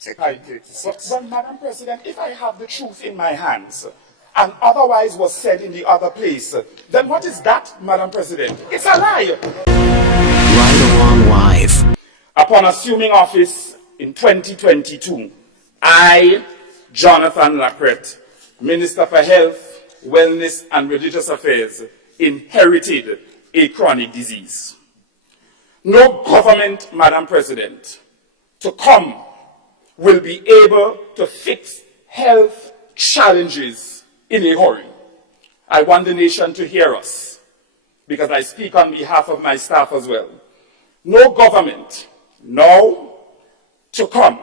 Section 36. Well, Madam President, if I have the truth in my hands, and otherwise was said in the other place, then what is that, Madam President? It's a lie. Right Along Live. Upon assuming office in 2022, I, Jonathan LaCrette, Minister for Health, Wellness and Religious Affairs, inherited a chronic disease. No government, Madam President, to come will be able to fix health challenges in a hurry. I want the nation to hear us, because I speak on behalf of my staff as well. No government now to come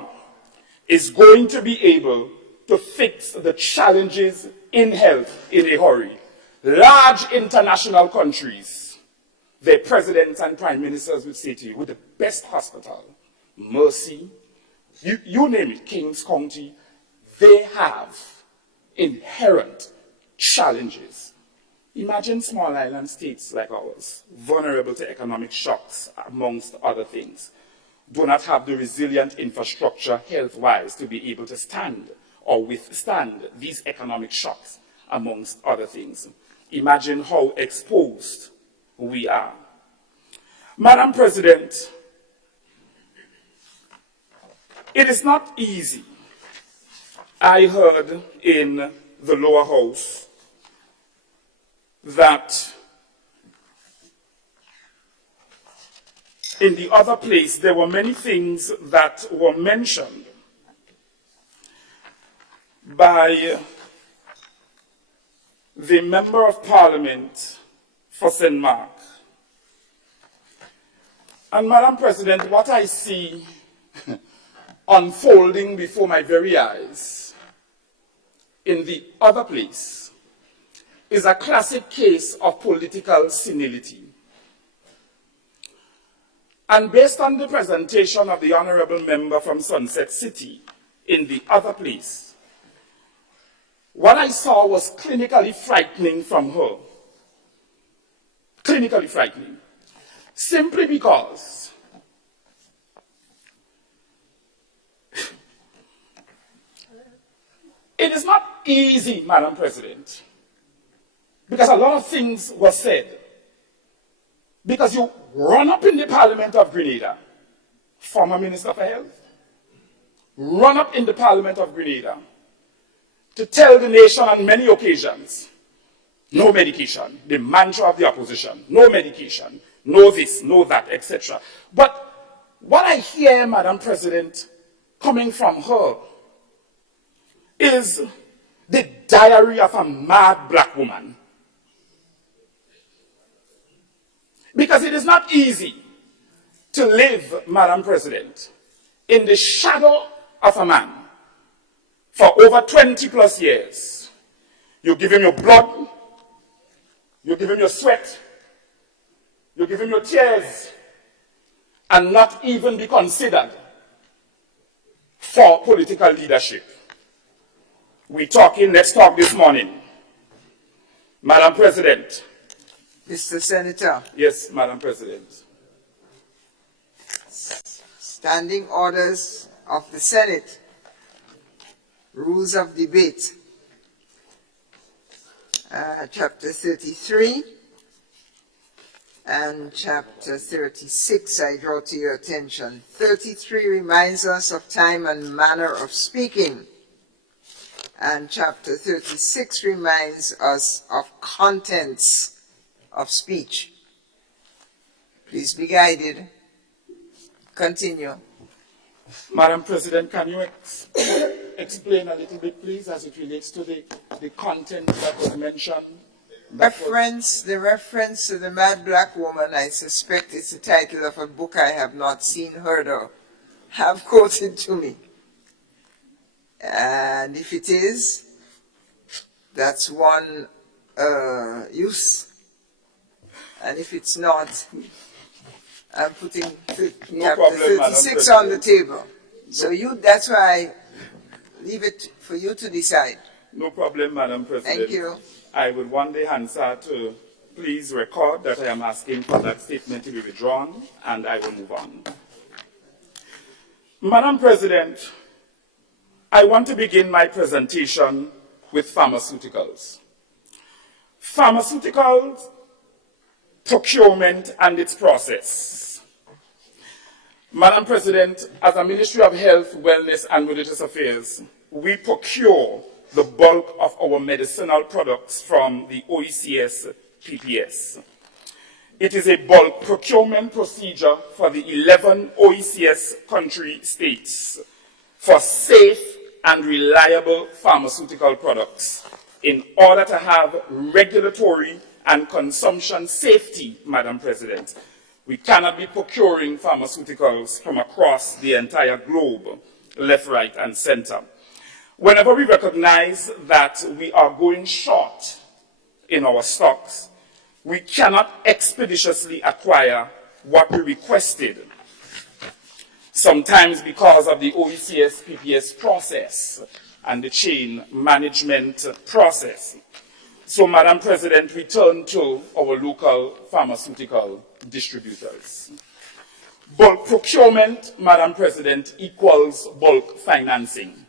is going to be able to fix the challenges in health in a hurry. Large international countries, their presidents and prime ministers would say to you, with the best hospital, Mercy, you name it, Kings County, they have inherent challenges. Imagine small island states like ours, vulnerable to economic shocks, amongst other things, do not have the resilient infrastructure health-wise to be able to stand or withstand these economic shocks, amongst other things. Imagine how exposed we are. Madam President, it is not easy. I heard in the lower house that in the other place there were many things that were mentioned by the Member of Parliament for St. Mark. And Madam President, what I see unfolding before my very eyes in the other place is a classic case of political senility. And based on the presentation of the Honorable Member from Sunset City in the other place, what I saw was clinically frightening from her. Clinically frightening. Simply because it is not easy, Madam President, because a lot of things were said. Because you run up in the Parliament of Grenada, former Minister for Health, run up in the Parliament of Grenada to tell the nation on many occasions, no medication, the mantra of the opposition, no medication, no this, no that, etc. But what I hear, Madam President, coming from her is the diary of a mad black woman. Because it is not easy to live, Madam President, in the shadow of a man for over 20 plus years. You give him your blood, you give him your sweat, you give him your tears, and not even be considered for political leadership. Let's talk this morning. Madam President. Mr. Senator. Yes, Madam President. Standing orders of the Senate. Rules of debate. Chapter 33 and chapter 36, I draw to your attention. 33 reminds us of time and manner of speaking. And chapter 36 reminds us of contents of speech. Please be guided. Continue. Madam President, can you explain a little bit, please, as it relates to the content that was mentioned? The reference to the mad black woman, I suspect it's the title of a book I have not seen, heard or have quoted to me. And if it is, that's one use. And if it's not, I'm putting chapter 36 on the table. So that's why I leave it for you to decide. No problem, Madam President. Thank you. I would one day answer to please record that I am asking for that statement to be withdrawn, and I will move on. Madam President, I want to begin my presentation with pharmaceuticals. Pharmaceuticals procurement and its process. Madam President, as a Ministry of Health, Wellness and Religious Affairs, we procure the bulk of our medicinal products from the OECS PPS. It is a bulk procurement procedure for the 11 OECS country states for safe and reliable pharmaceutical products in order to have regulatory and consumption safety, Madam President. We cannot be procuring pharmaceuticals from across the entire globe, left, right, and center. Whenever we recognize that we are going short in our stocks, we cannot expeditiously acquire what we requested, sometimes because of the OECS PPS process and the chain management process. So, Madam President, we turn to our local pharmaceutical distributors. Bulk procurement, Madam President, equals bulk financing.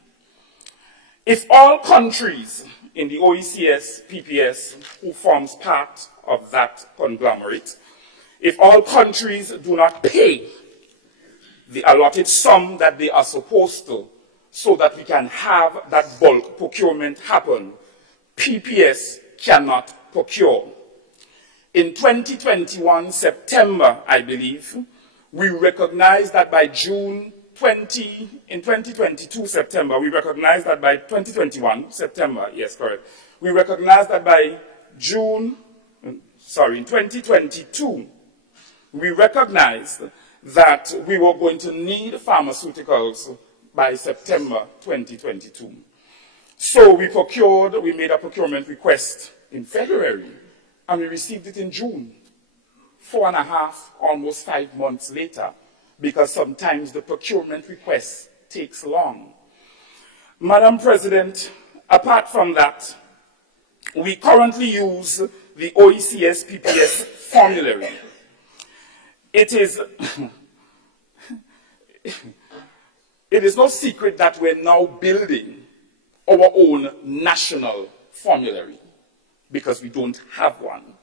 If all countries in the OECS PPS who forms part of that conglomerate, if all countries do not pay the allotted sum that they are supposed to so that we can have that bulk procurement happen, PPS cannot procure. In 2021, September, I believe, we recognized that by June 20, in 2022, September, we recognized that by 2021, September, yes, correct. We recognized that by in 2022, we recognized that we were going to need pharmaceuticals by September 2022. So we made a procurement request in February, and we received it in June, 4.5, almost 5 months later, because sometimes the procurement request takes long. Madam President, apart from that, we currently use the OECS PPS formulary. It is no secret that we're now building our own national formulary because we don't have one.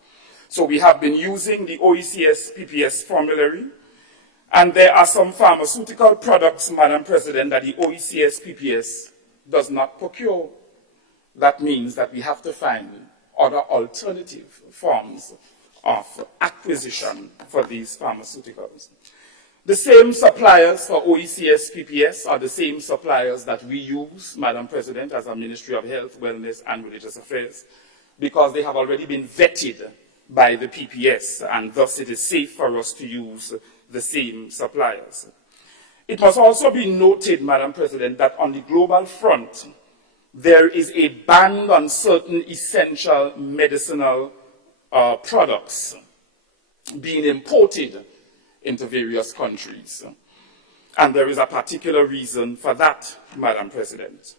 So we have been using the OECS PPS formulary, and there are some pharmaceutical products, Madam President, that the OECS PPS does not procure. That means that we have to find other alternative forms of acquisition for these pharmaceuticals. The same suppliers for OECS PPS are the same suppliers that we use, Madam President, as a Ministry of Health, Wellness and Religious Affairs, because they have already been vetted by the PPS, and thus it is safe for us to use the same suppliers. It must also be noted, Madam President, that on the global front, there is a ban on certain essential medicinal products being imported into various countries. And there is a particular reason for that, Madam President.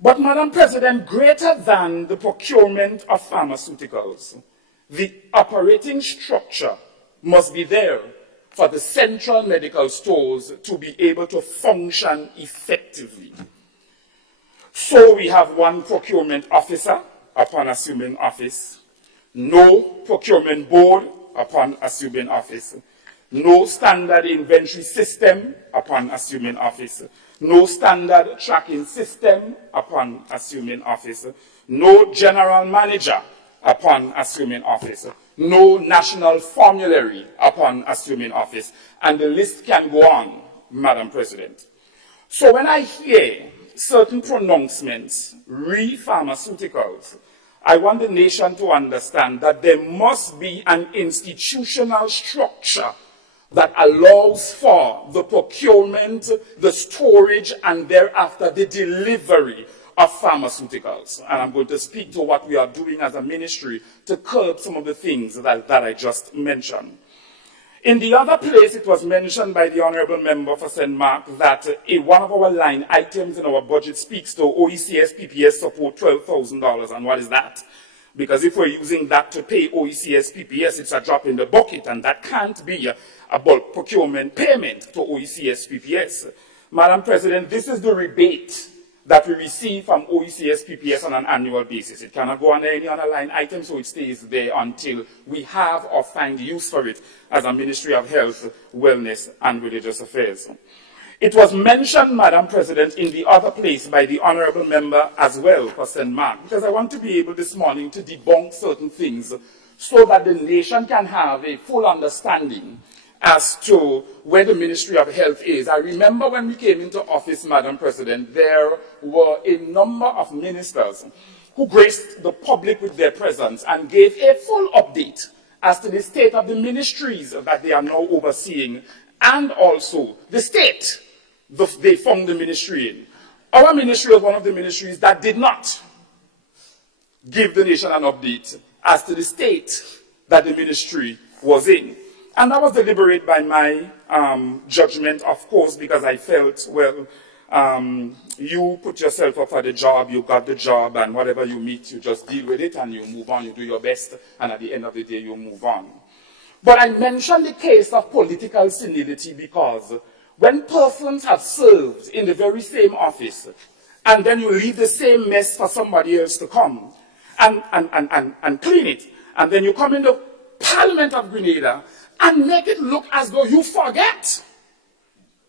But, Madam President, greater than the procurement of pharmaceuticals, the operating structure must be there for the central medical stores to be able to function effectively. So we have one procurement officer upon assuming office, no procurement board upon assuming office, no standard inventory system upon assuming office, no standard tracking system upon assuming office, no general manager upon assuming office, no national formulary upon assuming office, and the list can go on, Madam President. So when I hear certain pronouncements, re-pharmaceuticals, I want the nation to understand that there must be an institutional structure that allows for the procurement, the storage, and thereafter the delivery of pharmaceuticals. And I'm going to speak to what we are doing as a ministry to curb some of the things that I just mentioned. In the other place, it was mentioned by the Honorable Member for St. Mark that one of our line items in our budget speaks to OECS PPS support $12,000. And what is that? Because if we're using that to pay OECS PPS, it's a drop in the bucket, and that can't be a bulk procurement payment to OECS PPS. Madam President, this is the rebate that we receive from OECS PPS on an annual basis. It cannot go under any other line item, so it stays there until we have or find use for it as a Ministry of Health, Wellness and Religious Affairs. It was mentioned, Madam President, in the other place by the Honourable Member as well for St. Mark, because I want to be able this morning to debunk certain things so that the nation can have a full understanding as to where the Ministry of Health is. I remember when we came into office, Madam President, there were a number of ministers who graced the public with their presence and gave a full update as to the state of the ministries that they are now overseeing, and also the state they found the ministry in. Our ministry was one of the ministries that did not give the nation an update as to the state that the ministry was in. And that was deliberate by my judgment, of course, because I felt, well, you put yourself up for the job, you got the job, and whatever you meet, you just deal with it and you move on, you do your best, and at the end of the day, you move on. But I mentioned the case of political senility because when persons have served in the very same office, and then you leave the same mess for somebody else to come and clean it, and then you come in the Parliament of Grenada and make it look as though you forget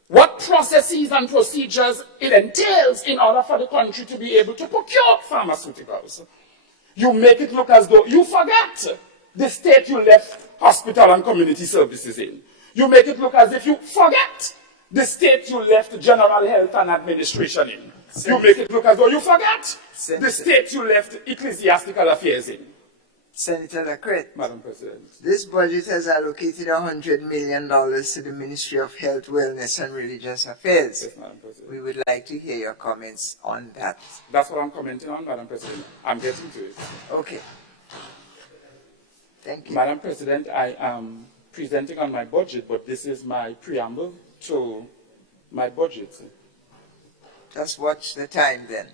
what processes and procedures it entails in order for the country to be able to procure pharmaceuticals. You make it look as though you forget the state you left hospital and community services in. You make it look as if you forget the state you left general health and administration in. You make it look as though you forget the state you left ecclesiastical affairs in. Senator LaCrette, Madam President. this budget has allocated $100 million to the Ministry of Health, Wellness and Religious Affairs. Yes, Madam President. We would like to hear your comments on that. That's what I'm commenting on, Madam President. I'm getting to it. Okay. Thank you. Madam President, I am presenting on my budget, but this is my preamble to my budget. Just watch the time then.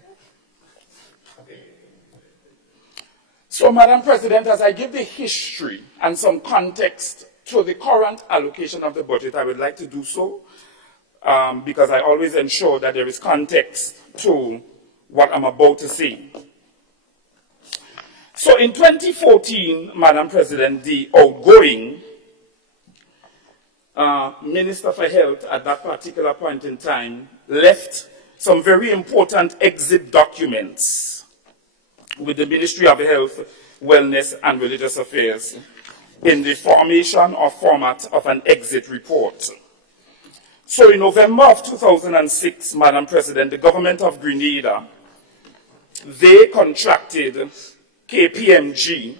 So, Madam President, as I give the history and some context to the current allocation of the budget, I would like to do so because I always ensure that there is context to what I'm about to say. So in 2014, Madam President, the outgoing Minister for Health at that particular point in time left some very important exit documents with the Ministry of Health, Wellness and Religious Affairs in the formation or format of an exit report. So in November of 2006, Madam President, the government of Grenada, they contracted KPMG,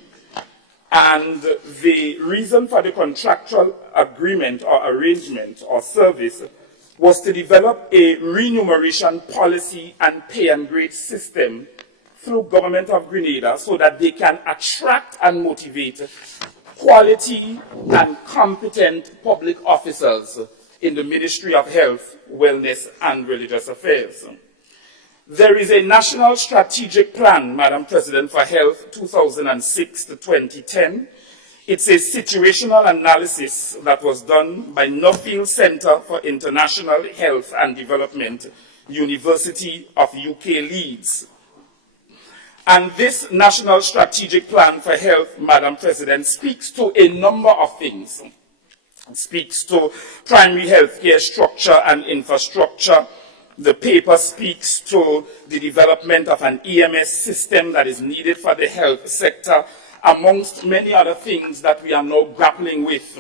and the reason for the contractual agreement or arrangement or service was to develop a remuneration policy and pay and grade system through government of Grenada so that they can attract and motivate quality and competent public officers in the Ministry of Health, Wellness and Religious Affairs. There is a national strategic plan, Madam President, for health 2006 to 2010. It's a situational analysis that was done by Nuffield Centre for International Health and Development, University of UK Leeds. And this National Strategic Plan for Health, Madam President, speaks to a number of things. It speaks to primary healthcare structure and infrastructure. The paper speaks to the development of an EMS system that is needed for the health sector, amongst many other things that we are now grappling with,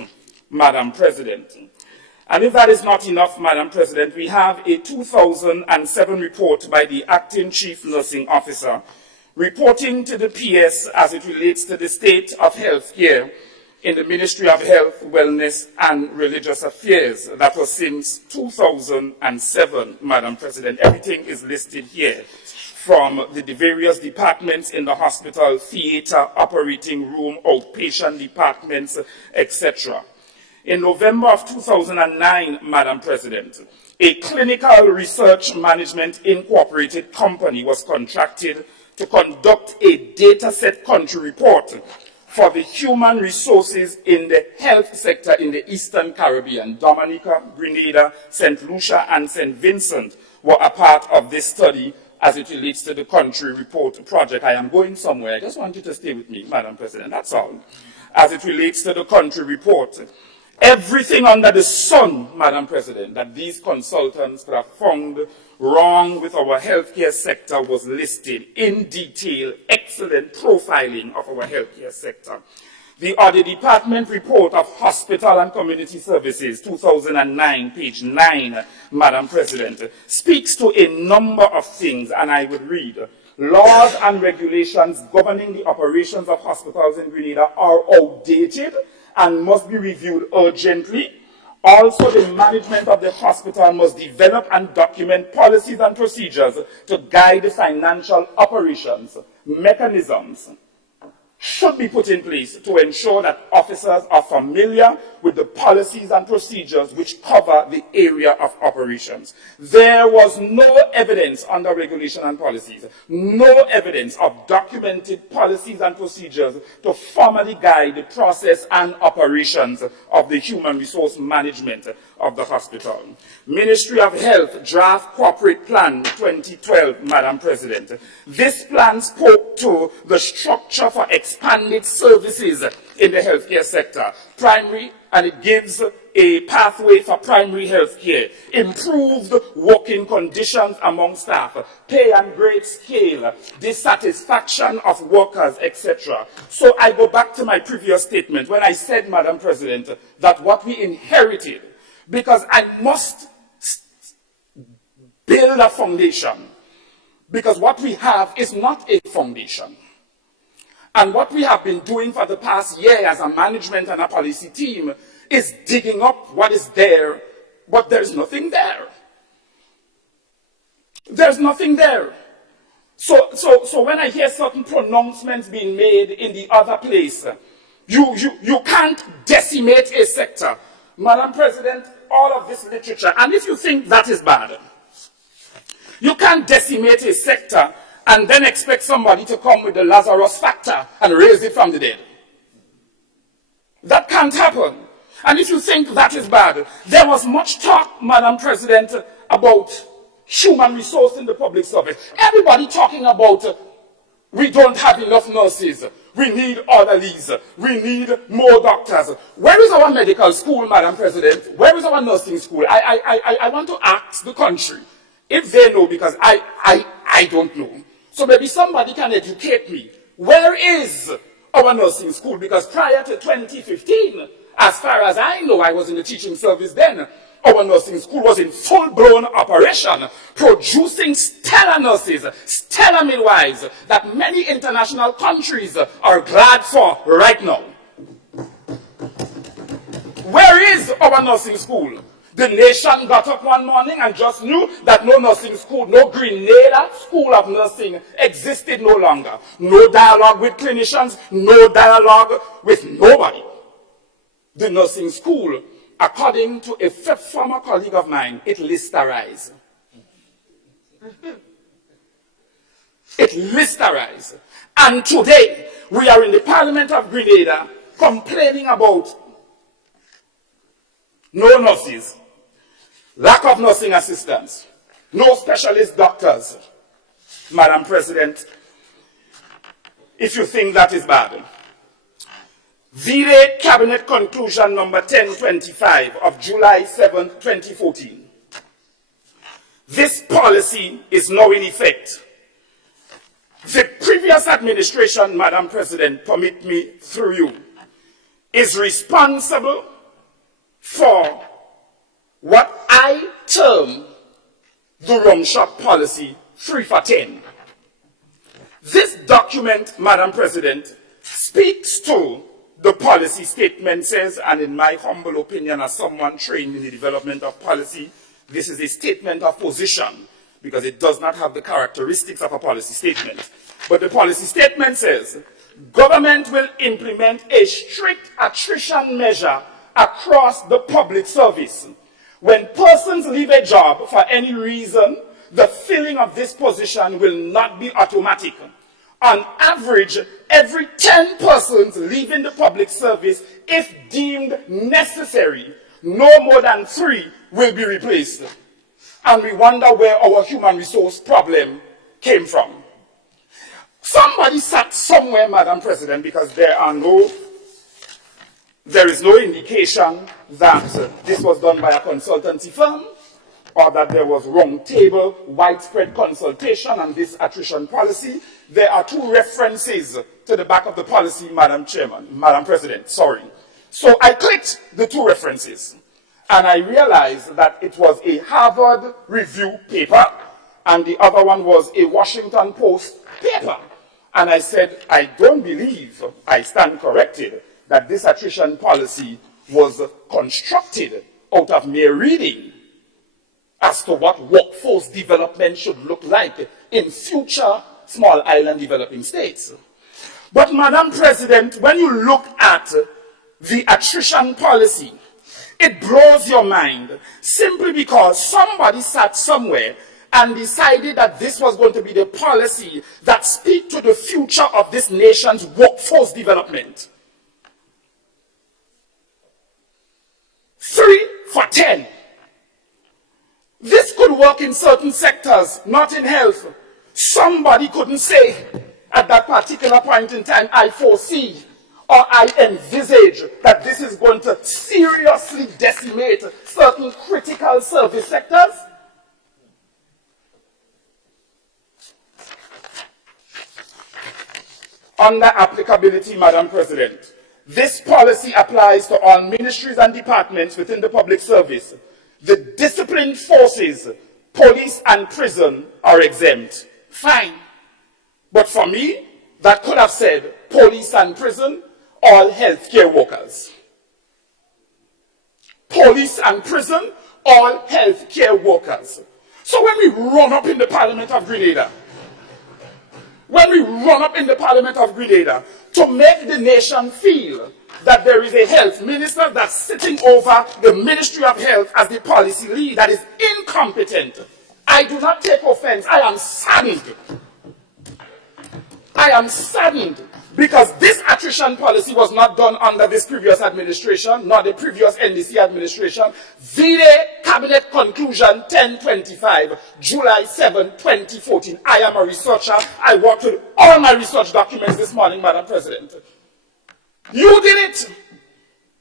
Madam President. And if that is not enough, Madam President, we have a 2007 report by the Acting Chief Nursing Officer reporting to the PS as it relates to the state of healthcare in the Ministry of Health, Wellness and Religious Affairs. That was since 2007, Madam President. Everything is listed here, from the various departments in the hospital, theatre, operating room, outpatient departments, etc. In November of 2009, Madam President, a clinical research management incorporated company was contracted to conduct a dataset country report for the human resources in the health sector in the Eastern Caribbean. Dominica, Grenada, St. Lucia, and St. Vincent were a part of this study as it relates to the country report project. I am going somewhere. I just want you to stay with me, Madam President, that's all. As it relates to the country report, everything under the sun, Madam President, that these consultants could have found wrong with our healthcare sector was listed in detail, excellent profiling of our healthcare sector. The Audit Department report of Hospital and Community Services, 2009, page 9, Madam President, speaks to a number of things, and I would read. Laws and regulations governing the operations of hospitals in Grenada are outdated and must be reviewed urgently. Also, the management of the hospital must develop and document policies and procedures to guide the financial operations. Mechanisms should be put in place to ensure that officers are familiar with the policies and procedures which cover the area of operations. There was no evidence under regulation and policies, no evidence of documented policies and procedures to formally guide the process and operations of the human resource management of the hospital. Ministry of Health Draft Corporate Plan 2012, Madam President. This plan spoke to the structure for expanded services in the healthcare sector, primary, and it gives a pathway for primary health care, improved working conditions among staff, pay and grade scale, dissatisfaction of workers, etc. So I go back to my previous statement when I said, Madam President, that what we inherited, because I must build a foundation, because what we have is not a foundation. And what we have been doing for the past year as a management and a policy team is digging up what is there, but there's nothing there. There's nothing there. So when I hear certain pronouncements being made in the other place, you can't decimate a sector. Madam President, all of this literature, and if you think that is bad, you can't decimate a sector and then expect somebody to come with the Lazarus factor and raise it from the dead. That can't happen. And if you think that is bad, there was much talk, Madam President, about human resource in the public service. Everybody talking about we don't have enough nurses, we need orderlies, we need more doctors. Where is our medical school, Madam President? Where is our nursing school? I want to ask the country if they know, because I don't know. So maybe somebody can educate me. Where is our nursing school? Because prior to 2015, as far as I know, I was in the teaching service then, our nursing school was in full-blown operation, producing stellar nurses, stellar midwives that many international countries are glad for right now. Where is our nursing school? The nation got up one morning and just knew that no nursing school, no Grenada school of nursing existed no longer. No dialogue with clinicians, no dialogue with nobody. The nursing school, according to a former colleague of mine, it listerized. It listerized. And today, we are in the Parliament of Grenada complaining about no nurses, lack of nursing assistants, no specialist doctors. Madam President, if you think that is bad, VA Cabinet Conclusion number 1025 of July 7, 2014. This policy is now in effect. The previous administration, Madam President, permit me through you, is responsible for what I term the rum shop policy 3 for 10. This document, Madam President, speaks to the policy statement says, and in my humble opinion as someone trained in the development of policy, this is a statement of position because it does not have the characteristics of a policy statement. But the policy statement says, government will implement a strict attrition measure across the public service. When persons leave a job for any reason, the filling of this position will not be automatic. On average, every 10 persons leaving the public service, if deemed necessary, no more than 3 will be replaced. And we wonder where our human resource problem came from. Somebody sat somewhere, Madam President, because there is no indication that this was done by a consultancy firm or that there was round table, widespread consultation on this attrition policy. There are two references to the back of the policy, Madam President, sorry. So I clicked the two references and I realized that it was a Harvard Review paper and the other one was a Washington Post paper. And I said, I don't believe, I stand corrected, that this attrition policy was constructed out of mere reading as to what workforce development should look like in future small island developing states. But Madam President, when you look at the attrition policy, it blows your mind simply because somebody sat somewhere and decided that this was going to be the policy that speak to the future of this nation's workforce development. 3 for 10. This could work in certain sectors, not in health. Somebody couldn't say at that particular point in time, I foresee or I envisage that this is going to seriously decimate certain critical service sectors. Under applicability, Madam President, this policy applies to all ministries and departments within the public service. The disciplined forces, police and prison are exempt. Fine. But for me, that could have said police and prison, all healthcare workers. Police and prison, all healthcare workers. So when we run up in the Parliament of Grenada, to make the nation feel that there is a health minister that's sitting over the Ministry of Health as the policy lead that is incompetent, I do not take offense. I am saddened. I am saddened because this attrition policy was not done under this previous administration, nor the previous NDC administration. Vide Cabinet Conclusion 1025, July 7, 2014. I am a researcher. I worked with all my research documents this morning, Madam President. You did it.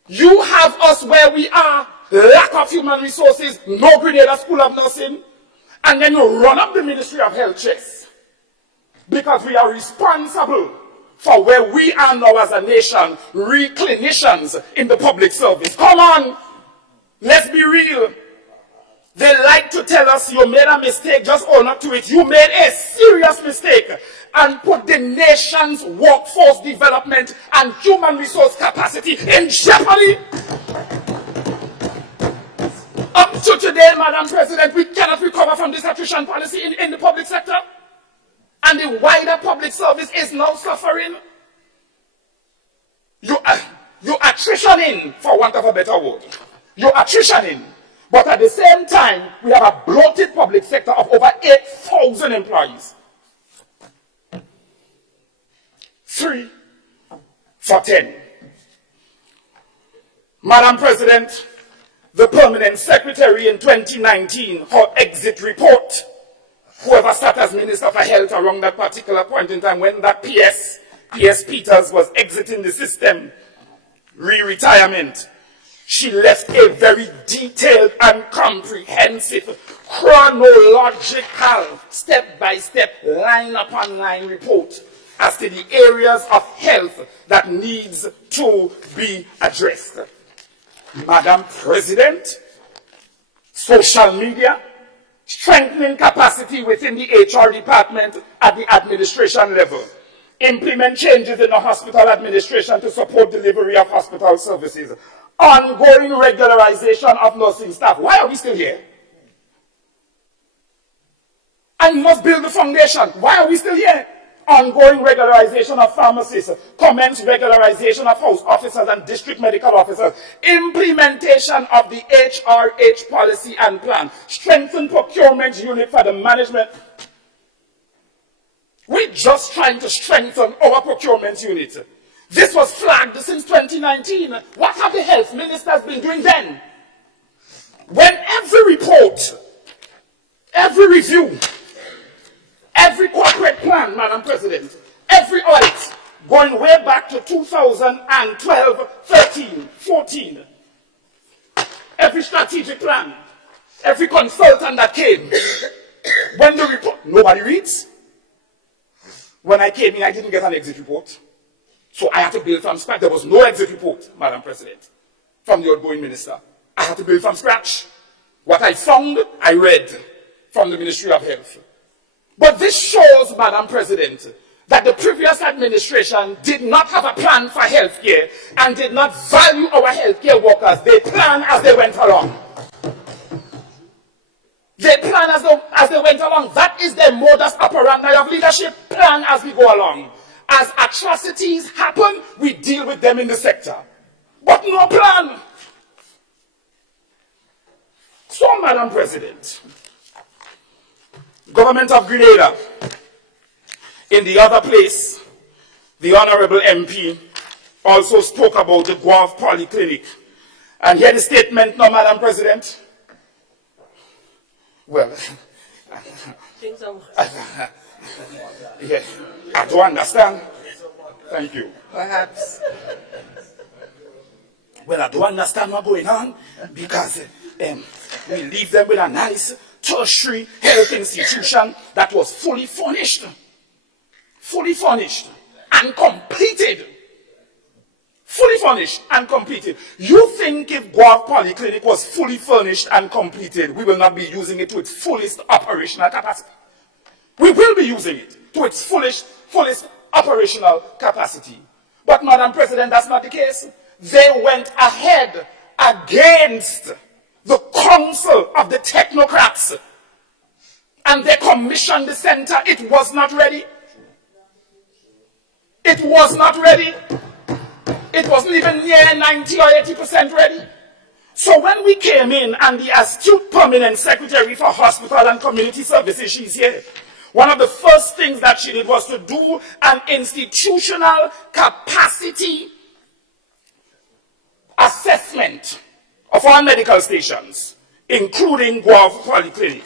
You have us where we are. Lack of human resources, no Grenada School of Nursing. And then you run up the Ministry of Health chest. Because we are responsible for where we are now as a nation, clinicians in the public service. Come on, let's be real. They like to tell us you made a mistake, just own up to it. You made a serious mistake and put the nation's workforce development and human resource capacity in jeopardy. Up to today, Madam President, we cannot recover from this attrition policy in the public sector. And the wider public service is now suffering. You attritioning, for want of a better word. You're attritioning. But at the same time, we have a bloated public sector of over 8,000 employees. 3 for 10. Madam President, the Permanent Secretary in 2019, her exit report, whoever sat as Minister for Health around that particular point in time when that PS Peters was exiting the system, re-retirement, she left a very detailed and comprehensive, chronological, step-by-step, line upon line report as to the areas of health that needs to be addressed. Madam President, social media, strengthening capacity within the HR department at the administration level. Implement changes in the hospital administration to support delivery of hospital services. Ongoing regularization of nursing staff. Why are we still here? I must build the foundation. Why are we still here? Ongoing regularization of pharmacists. Commence regularization of house officers and district medical officers. Implementation of the HRH policy and plan. Strengthen procurement unit for the management. We're just trying to strengthen our procurement unit. This was flagged since 2019. What have the health ministers been doing then? When every report, every review, every plan, Madam President, every audit, going way back to 2012, 13, 14, every strategic plan, every consultant that came, when the report, nobody reads. When I came in, I didn't get an exit report. So I had to build from scratch. There was no exit report, Madam President, from the outgoing minister. I had to build from scratch. What I found, I read from the Ministry of Health. But this shows, Madam President, that the previous administration did not have a plan for healthcare and did not value our healthcare workers. They planned as they went along. They plan as they went along. That is their modus operandi of leadership. Plan as we go along. As atrocities happen, we deal with them in the sector. But no plan. So, Madam President, Government of Grenada, in the other place, the Honorable MP also spoke about the Guelph Polyclinic. And here the statement now, Madam President. Well, yeah, I don't understand. Thank you. Perhaps. Well, I don't understand what's going on because we leave them with a nice tertiary health institution that was fully furnished and completed. Fully furnished and completed. You think if Guelph Polyclinic was fully furnished and completed, we will not be using it to its fullest operational capacity? We will be using it to its fullest operational capacity. But, Madam President, that's not the case. They went ahead against the council of the technocrats and they commissioned the center. It was not ready. It was not ready. It wasn't even near 90 or 80% ready. So when we came in and the astute permanent secretary for hospital and community services, she's here, one of the first things that she did was to do an institutional capacity assessment of our medical stations, including Guelph Polyclinic.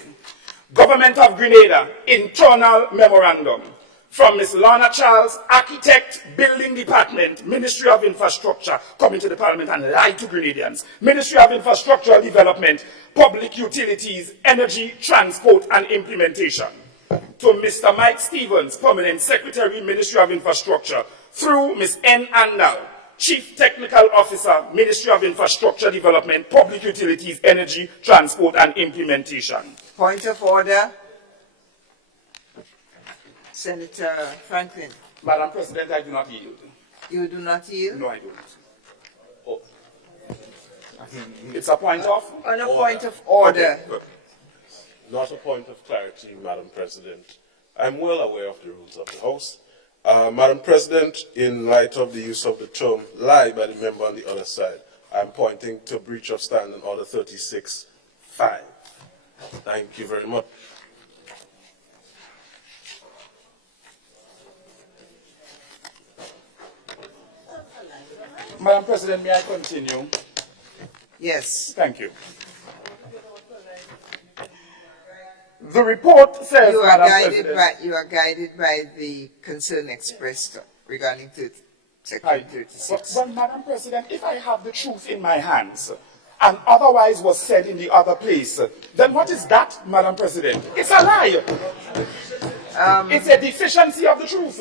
Government of Grenada, internal memorandum from Ms. Lorna Charles, Architect, Building Department, Ministry of Infrastructure, coming to the Parliament and lied to Grenadians. Ministry of Infrastructure Development, Public Utilities, Energy, Transport and Implementation. To Mr. Mike Stevens, Permanent Secretary, Ministry of Infrastructure, through Ms. N. Andal, Chief Technical Officer, Ministry of Infrastructure Development, Public Utilities, Energy, Transport and Implementation. Point of order. Senator Franklin. Madam President, I do not yield. You do not yield? No, I don't. Oh. It's a point of? On a point of order. Okay. Not a point of clarity, Madam President. I'm well aware of the rules of the House. Madam President, in light of the use of the term lie by the member on the other side, I'm pointing to breach of standing order 36-5. Thank you very much. Madam President, may I continue? Yes. Thank you. The report says, You are Madam guided President, by the concern expressed regarding Section 36. Well, Madam President, if I have the truth in my hands and otherwise was said in the other place, then what is that, Madam President? It's a lie. It's a deficiency of the truth.